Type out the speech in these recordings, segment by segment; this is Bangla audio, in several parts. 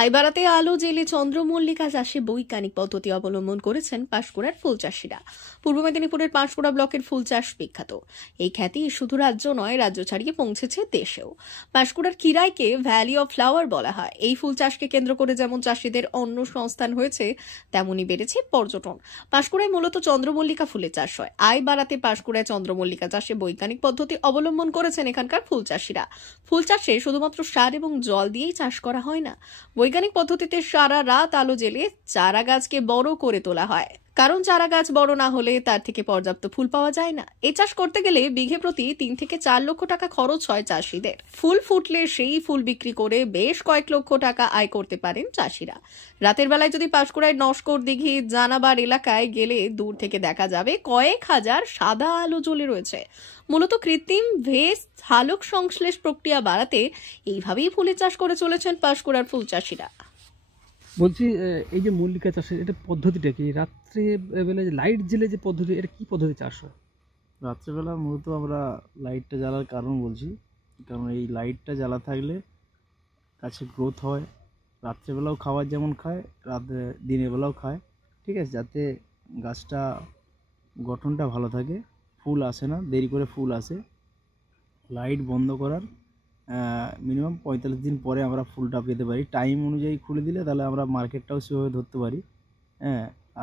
আয় বাড়াতে আলো জেলে চন্দ্রমল্লিকা চাষে বৈজ্ঞানিক পদ্ধতি অবলম্বন করেছেন পাঁশকুড়ার ফুল চাষিরা। পূর্ব মেদিনীপুরের পাঁশকুড়া ব্লকের ফুল চাষ বিখ্যাত। এই খ্যাতি শুধু রাজ্য নয়, রাজ্য ছাড়িয়ে পৌঁছেছে দেশেও। পাঁশকুড়ার কিরাইকে ভ্যালি অফ ফ্লাওয়ার বলা হয়। এই ফুল চাষকে কেন্দ্র করে যেমন চাষিদের অন্য সংস্থান হয়েছে, তেমনি বেড়েছে পর্যটন। পাঁশকুড়ায় মূলত চন্দ্রমল্লিকা ফুলের চাষ হয়। আয় বাড়াতে পাঁশকুড়ায় চন্দ্রমল্লিকা চাষে বৈজ্ঞানিক পদ্ধতি অবলম্বন করেছেন এখানকার ফুল চাষিরা। ফুল চাষে শুধুমাত্র সার এবং জল দিয়েই চাষ করা হয় না, বৈজ্ঞানিক পদ্ধতিতে সারা রাত আলো জেলে চারা গাছকে বড় করে তোলা হয়। কারণ চারা গাছ বড় না হলে তার থেকে পর্যাপ্ত ফুল পাওয়া যায় না। এই চাষ করতে গেলে বিঘে প্রতি 3 থেকে 4 লক্ষ টাকা খরচ হয় চাষিদের। ফুল ফুটলে সেই ফুল বিক্রি করে বেশ কয়েক লক্ষ টাকা আয় করতে পারেন চাষিরা। রাতের বেলায় যদি পাঁশকুড়ায় নস্কর দিঘি জানাবার এলাকায় গেলে দূর থেকে দেখা যাবে কয়েক হাজার সাদা আলো জ্বলে রয়েছে। মূলত কৃত্রিম ভেজ হালক সংশ্লেষ প্রক্রিয়া বাড়াতে এইভাবেই ফুলের চাষ করে চলেছেন পাঁশকুড়ার ফুল চাষিরা। বলছি, এই যে মল্লিকা চাষের এটা পদ্ধতিটা কি? রাত্রে বেলা লাইট জেলে যে পদ্ধতি, এটা কি পদ্ধতি চাষ হয়? রাত্রেবেলা মূলত আমরা লাইটটা জ্বালার কারণ বলছি, কারণ এই লাইটটা জ্বালা থাকলে গাছে গ্রোথ হয়। রাত্রেবেলাও খাবার যেমন খায়, দিনের বেলাও খায়, ঠিক আছে, যাতে গাছটা গঠনটা ভালো থাকে, ফুল আসে না, দেরি করে ফুল আসে। লাইট বন্ধ করার মিনিমাম 45 দিন পরে আমরা ফুলটা পেতে পারি। টাইম অনুযায়ী খুলে দিলে তাহলে আমরা মার্কেটটাও সেভাবে ধরতে পারি।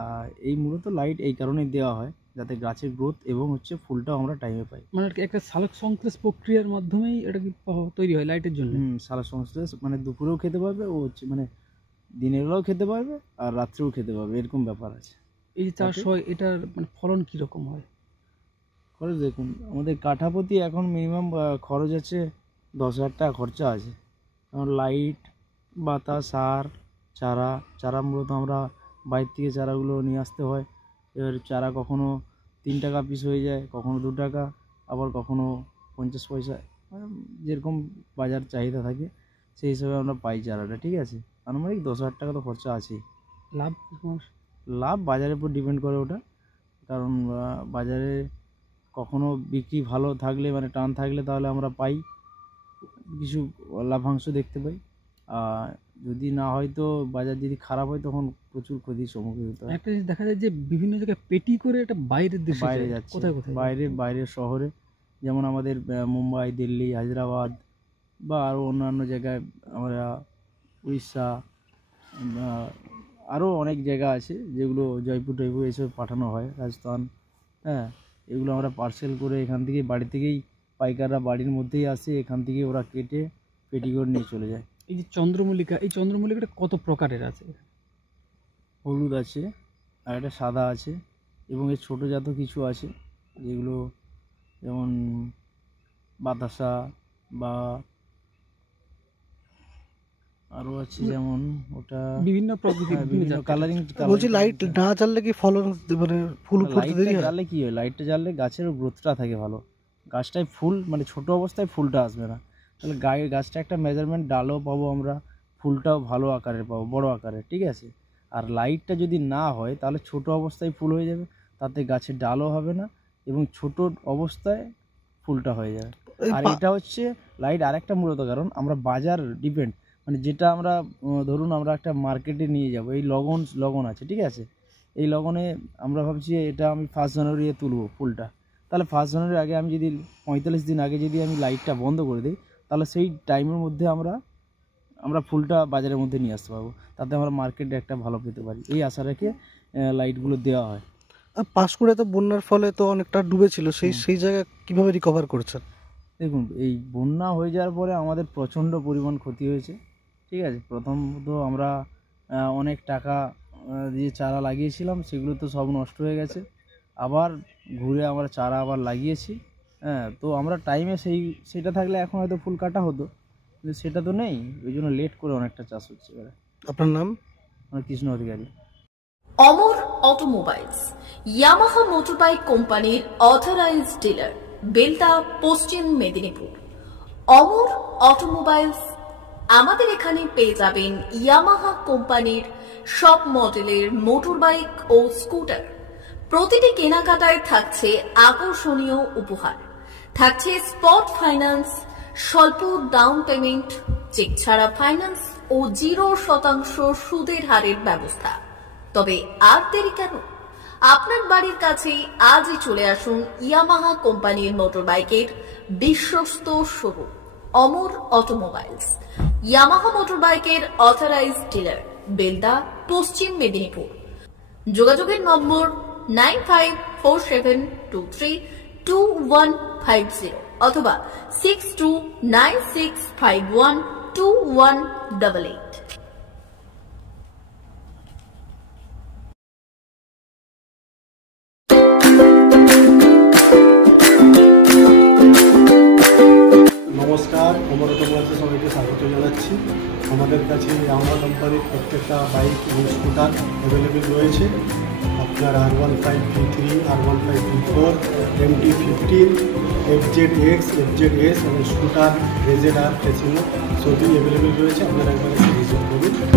আর এই মূলত লাইট এই কারণেই দেওয়া হয়, যাতে গাছের গ্রোথ এবং ফুলটাও আমরা টাইমে পাই। মানে একটা সালোক সংশ্লেষ প্রক্রিয়ার মাধ্যমেই এটা কি তৈরি হয় লাইটের জন্য? সালোক সংশ্লেষ মানে দুপুরেও খেতে পারবে, ও মানে দিনের বেলাও খেতে পারবে আর রাত্রেও খেতে পারবে, এরকম ব্যাপার আছে। এই যে চাষ হয়, এটার মানে ফলন কীরকম হয়? খরচ দেখুন, আমাদের কাঠাপ্রতি এখন মিনিমাম খরচ আছে 10,000 টাকা খরচা আছে। কারণ লাইট, বাতাস, সার, চারা মূলত আমরা বাইরে থেকে চারাগুলো নিয়ে আসতে হয়। এবার চারা কখনো 3 টাকা পিস হয়ে যায়, কখনো 2 টাকা, আবার কখনো 50 পয়সা, যেরকম বাজার চাহিদা থাকে সেই হিসাবে আমরা পাই চারাটা, ঠিক আছে। আনুমানিক 10,000 টাকা তো খরচা আছেই। লাভ বাজারের উপর ডিপেন্ড করে ওটা, কারণ বাজারে কখনো বিক্রি ভালো থাকলে, মানে টান থাকলে, তাহলে আমরা পাই কিছু লাভাংশ দেখতে পাই। আর যদি না হয় তো, বাজার যদি খারাপ হয় তখন প্রচুর ক্ষতির সম্মুখীন হতে হয়। একটা জিনিস দেখা যায় যে বিভিন্ন জায়গায় পেটি করে এটা বাইরের দেশে বাইরে যাচ্ছে, কোথায় কোথায় বাইরের শহরে, যেমন আমাদের মুম্বাই, দিল্লি, হায়দ্রাবাদ বা আরও অন্যান্য জায়গায়, আমরা উড়িষ্যা, আরও অনেক জায়গা আছে যেগুলো জয়পুর এইসব পাঠানো হয়, রাজস্থান। এগুলো আমরা পার্সেল করে এখান থেকে, বাড়ি থেকেই পাইকাররা বাড়ির মধ্যেই আসে, এখান থেকে ওরা কেটে পেটি করে নিয়ে চলে যায়। এই যে চন্দ্রমল্লিকা, এই চন্দ্রমল্লিকাটা কত প্রকারের আছে? হলুদ আছে, আর একটা সাদা আছে, এবং এর ছোটো জাত কিছু আছে যেগুলো যেমন বাতাসা, বা আরও আছে যেমন ওটা বিভিন্ন প্রকৃতির বিভিন্ন কালারিং। বলছি, লাইট না জ্বাললে কি ফলন, মানে ফুল ফুটতে দেরি হয়? জ্বাললে কি হয়, লাইটটা জ্বাললে গাছের গ্রোথটা থাকে ভালো, গাছটায় ফুল মানে ছোট অবস্থায় ফুলটা আসবে না, তাহলে গাছটা একটা মেজারমেন্ট ডালও পাবো আমরা, ফুলটাও ভালো আকারের পাবো, বড় আকারের, ঠিক আছে। আর লাইটটা যদি না হয় তাহলে ছোট অবস্থায় ফুল হয়ে যাবে, তাতে গাছের ডালও হবে না এবং ছোট অবস্থায় ফুলটা হয়ে যাবে। আর এটা লাইট আরেকটা মূলত কারণ, আমরা বাজার ডিপেন্ড, মানে যেটা আমরা ধরুন আমরা একটা মার্কেটে নিয়ে যাব, এই লগন আছে, ঠিক আছে, এই লগনে আমরা ভাবছি এটা আমি 1 জানুয়ারি তুলবো ফুলটা, তাহলে 1 জানুয়ারির আগে আমি যদি 45 দিন আগে যদি আমি লাইটটা বন্ধ করে দিই, তাহলে সেই টাইমের মধ্যে আমরা ফুলটা বাজারের মধ্যে নিয়ে আসতে পারবো, তাতে আমরা মার্কেটে একটা ভালো পেতে পারি, এই আশা রেখে লাইটগুলো দেওয়া হয়। পাঁশকুড়ায় তো বন্যার ফলে তো অনেকটা ডুবেছিল, সেই জায়গা কীভাবে রিকভার করছেন? দেখুন, এই বন্যা হয়ে যাওয়ার পরে আমাদের প্রচণ্ড পরিমাণ ক্ষতি হয়েছে, ঠিক আছে। প্রথমত আমরা অনেক টাকা দিয়ে চারা লাগিয়েছিলাম, সেগুলো তো সব নষ্ট হয়ে গেছে, আবার ঘুরে আমরা চারা আবার লাগিয়েছি। তো আমরা টাইমে সেটা থাকলে এখন হয়তো ফুল কাটা হতো, কিন্তু সেটা তো নেই, ওই জন্য লেট করে অনেকটা চাষ হচ্ছে। আপনার নাম? কৃষ্ণ অধিকারী। অমর অটোমোবাইলস ইয়ামাহা মোটরবাইক কোম্পানির অথরাইজড ডিলার, বেলদা, পশ্চিম মেদিনীপুর। অমর অটোমোবাইলস, আমাদের এখানে পেয়ে যাবেন ইয়ামাহা কোম্পানির সব মডেলের মোটরবাইক ও স্কুটার। প্রতিটি কেনাকাটায় থাকছে আকর্ষণীয় উপহার, থাকছে স্পট ফাইন্যান্স, স্বল্প ডাউন পেমেন্ট, চেক ছাড়া ফাইন্যান্স ও 0% সুদের হারের ব্যবস্থা। তবে আর দেরি কেন? আপনার বাড়ির কাছেই আজই চলে আসুন ইয়ামাহা কোম্পানির মোটরবাইকের বিশ্বস্ত শোরুম অমর অটোমোবাইলস। ইয়ামাহা মোটরবাইকের অথরাইজড ডিলার, বেলদা, পশ্চিম মেদিনীপুর। যোগাযোগের নম্বর 9547232150 অথবা 6296512188। নমস্কার, অমর অটোমোবাইলসে সবাইকে স্বাগত জানাচ্ছি। আমাদের কাছে ইয়ামাহা কোম্পানির প্রত্যেকটা বাইক এবং স্কুটার অ্যাভেলেবেল রয়েছে। আপনার R15V3, R15V4, MT15, FZX, FZS এবং স্কুটার, RZR, ফেসিনো সবই অ্যাভেলেবেল রয়েছে। আপনারা একবার ভিজিট করুন।